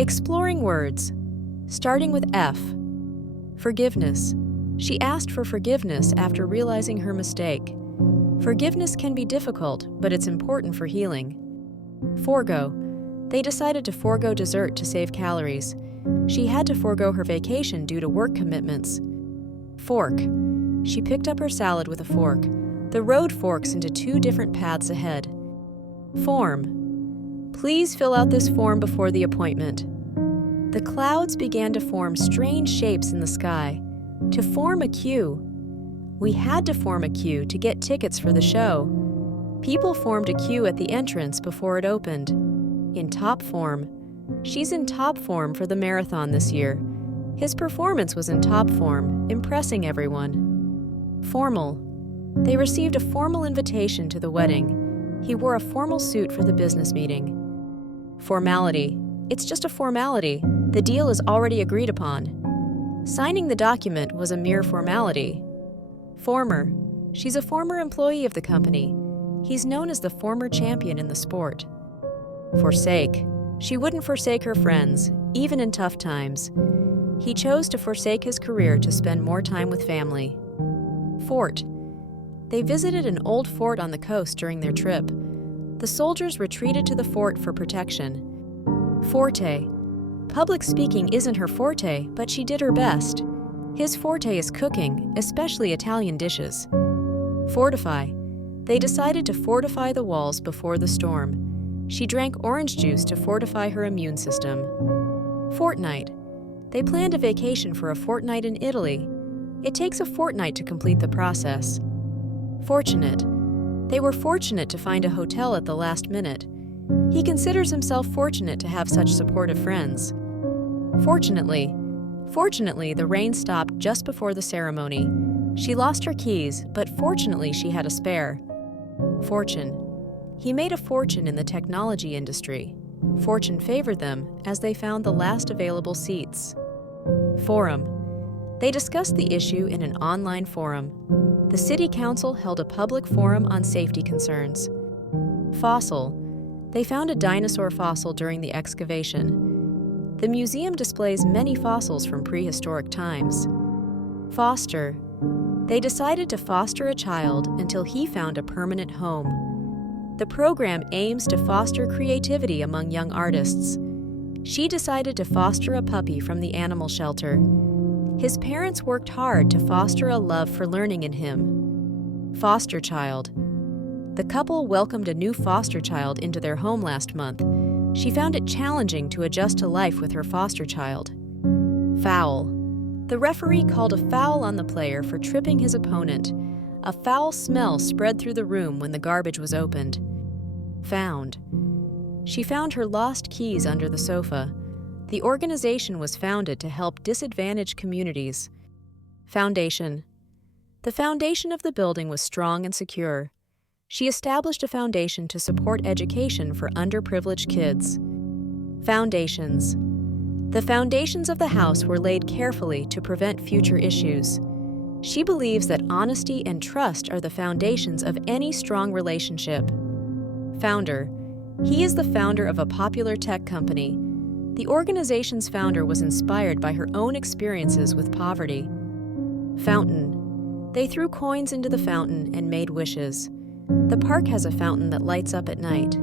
Exploring words, starting with F. Forgiveness. She asked for forgiveness after realizing her mistake. Forgiveness can be difficult, but it's important for healing. Forgo. They decided to forego dessert to save calories. She had to forego her vacation due to work commitments. Fork. She picked up her salad with a fork. The road forks into two different paths ahead. Form. Please fill out this form before the appointment. The clouds began to form strange shapes in the sky. To form a queue. We had to form a queue to get tickets for the show. People formed a queue at the entrance before it opened. In top form. She's in top form for the marathon this year. His performance was in top form, impressing everyone. Formal. They received a formal invitation to the wedding. He wore a formal suit for the business meeting. Formality. It's just a formality. The deal is already agreed upon. Signing the document was a mere formality. Former. She's a former employee of the company. He's known as the former champion in the sport. Forsake. She wouldn't forsake her friends, even in tough times. He chose to forsake his career to spend more time with family. Fort. They visited an old fort on the coast during their trip. The soldiers retreated to the fort for protection. Forte. Public speaking isn't her forte, but she did her best. His forte is cooking, especially Italian dishes. Fortify. They decided to fortify the walls before the storm. She drank orange juice to fortify her immune system. Fortnight. They planned a vacation for a fortnight in Italy. It takes a fortnight to complete the process. Fortunate. They were fortunate to find a hotel at the last minute. He considers himself fortunate to have such supportive friends. Fortunately, the rain stopped just before the ceremony. She lost her keys, but fortunately she had a spare. Fortune. He made a fortune in the technology industry. Fortune favored them as they found the last available seats. Forum. They discussed the issue in an online forum. The city council held a public forum on safety concerns. Fossil. They found a dinosaur fossil during the excavation. The museum displays many fossils from prehistoric times. Foster. They decided to foster a child until he found a permanent home. The program aims to foster creativity among young artists. She decided to foster a puppy from the animal shelter. His parents worked hard to foster a love for learning in him. Foster child. The couple welcomed a new foster child into their home last month. She found it challenging to adjust to life with her foster child. Foul. The referee called a foul on the player for tripping his opponent. A foul smell spread through the room when the garbage was opened. Found. She found her lost keys under the sofa. The organization was founded to help disadvantaged communities. Foundation. The foundation of the building was strong and secure. She established a foundation to support education for underprivileged kids. Foundations. The foundations of the house were laid carefully to prevent future issues. She believes that honesty and trust are the foundations of any strong relationship. Founder. He is the founder of a popular tech company. The organization's founder was inspired by her own experiences with poverty. Fountain. They threw coins into the fountain and made wishes. The park has a fountain that lights up at night.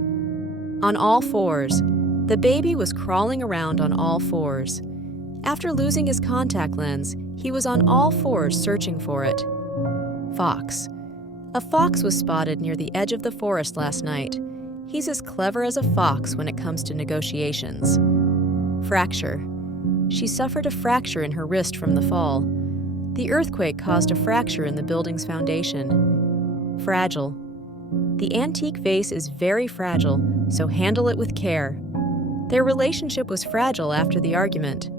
On all fours. The baby was crawling around on all fours. After losing his contact lens, he was on all fours searching for it. Fox. A fox was spotted near the edge of the forest last night. He's as clever as a fox when it comes to negotiations. Fracture. She suffered a fracture in her wrist from the fall. The earthquake caused a fracture in the building's foundation. Fragile. The antique vase is very fragile, so handle it with care. Their relationship was fragile after the argument.